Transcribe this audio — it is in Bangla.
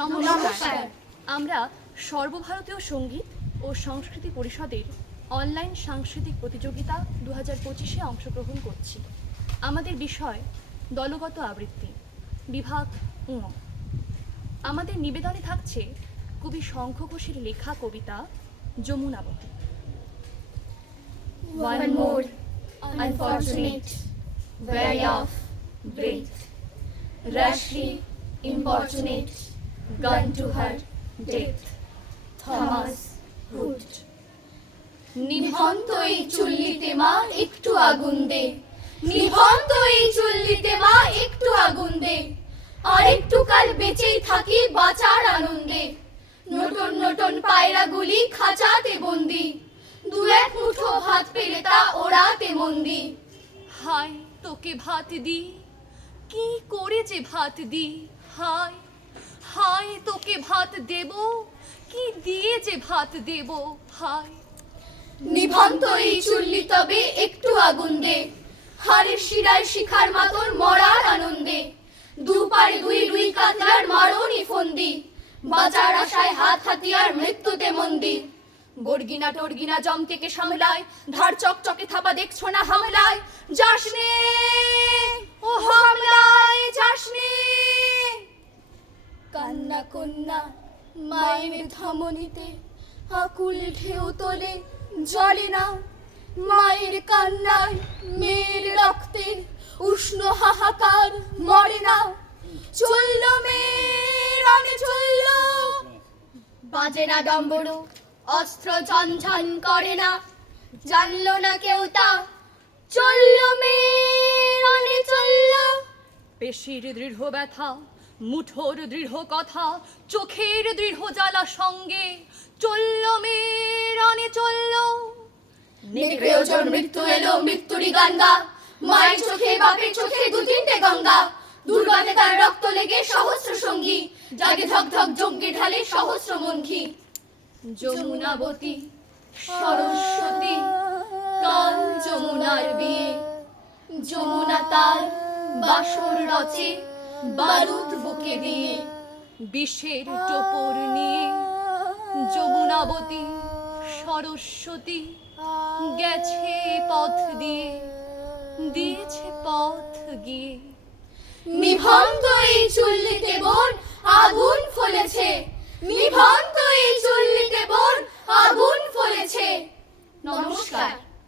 নমস্কার। আমরা সর্বভারতীয় সঙ্গীত ও সংস্কৃতি পরিষদের অনলাইন সাংস্কৃতিক প্রতিযোগিতা 2025-এ অংশগ্রহণ করছি। আমাদের বিষয় দলগত আবৃত্তি, বিভাগ ঙ। আমাদের নিবেদনে থাকছে কবি শঙ্খ ঘোষের লেখা কবিতা Jamunabati. One more unfortunate, weary of breath, rashly importunate, gone to her death. Thomas Hood. নিভন্ত এই চুল্লিতে মা একটু আগুন দে, নিভন্ত এই চুল্লিতে মা একটু আগুন দে, আর একটু কাল বেঁচেই থাকি বাঁচার আনন্দে। নটন নটন পায়রাগুলি খাঁচাতে বন্দি, দু এক মুঠো ভাত পেলে তা ওড়াতে মন্দি। হায় তোকে ভাত দি, কি করে যে ভাত দি, হায় হায় তোকে ভাত দেব, কি দিয়ে যে ভাত দেব, হায়। নিভন্ত এই চুল্লি তবে একটু আগুন দে, হাড়ের শিরায় শিখার মাতর মরার আনন্দে। দু পারে দুই রুই কাতলার মারণি ফন্দি, বাঁচার আশায় হাত হাতিয়ার মৃত্যুতে মন্দি। বর্গিনা টর্গিনা জম থেকে সামলায়, ধার চকচকে থাপা দেখছো না হামলায়, যাসনে ও হামলায় যাসনে। কান্না কন্যা মায়ের ধমনীতে আকুল ঢেউ তোলে, জলে না মায়ের কান্নায়, মেয়ের রক্তে উষ্ণ হাহাকার মরে না। চলল মেয়ের রণে চলল, বাজে না ডম্বরু, অস্ত্র ঝনঝন করে না, জানলো না কেউ তা। চলল মেয়ের রণে চলল, পেশির দৃঢ় ব্যথা, মুঠোর দৃঢ় কথা, চোখের দৃঢ় জ্বালা সঙ্গে চলল মেরনে চলল। নেকড়ে ওজন মৃত্যু এলো, মৃত্যুরই গাঙ্গা, মায়ের চোখে বাপের চোখে দু তিনটে গঙ্গা। দুর্বাতে তার রক্ত লেগে সহস্র সঙ্গী, জাগে ধক ধক যজ্ঞে ঢালে সহস্র মনঘি। যমুনাবতী সরস্বতী, কাল যমুনার বিয়ে, যমুনা তার বাসর রচে বারুদ বুকে দিয়ে। বিষের টোপর নিয়ে যমুনাবতী সরস্বতী গেছে পথ দিয়ে, দিয়েছে পথ গিয়ে। নিভন্ত এই চুল্লিতে বোন আগুন ফলেছে, নিভন্ত এই চুল্লিতে বোন আগুন ফলেছে। নমস্কার।